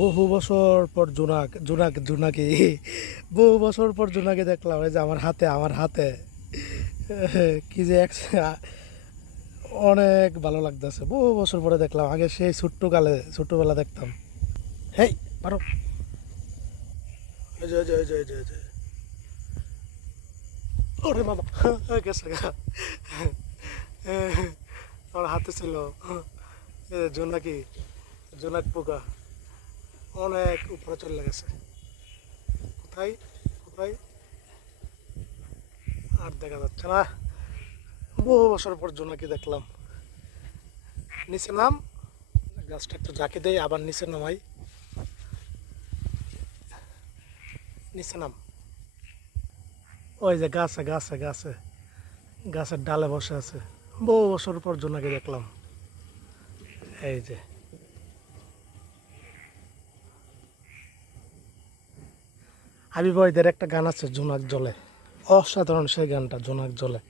বহু বছর পর জোনাক জোনাক জোনাকি বহু বছর পর জোনাকি দেখলাম। এই যে আমার হাতে কি যে অনেক ভালো লাগতেছে। বহু বছর পরে দেখলাম, আগে সেই ছোট্টবেলা দেখতাম। হেই পারো, এই যে এই যে এই যে এই যে এই যে। ওরে বাবা, গেছে গা। আমার হাতে ছিল এই যে জোনাকি, জোনাক পোকা অনেক উপরে চলে গেছে। কোথায় কোথায় আর দেখা যাচ্ছে না। বহু বছর পর জোনাকি দেখলাম। নিচে নাম, গাছটা একটু ঝাঁকি দেয়, আবার নিচে নামাই। নিচে নাম। ওই যে গাছে গাছের ডালে বসে আছে। বহু বছর পর জোনাকি দেখলাম। এই যে হাবিব ভাইদের একটা গান আছে, জোনাক জলে। অসাধারণ সেই গানটা, জোনাক জলে।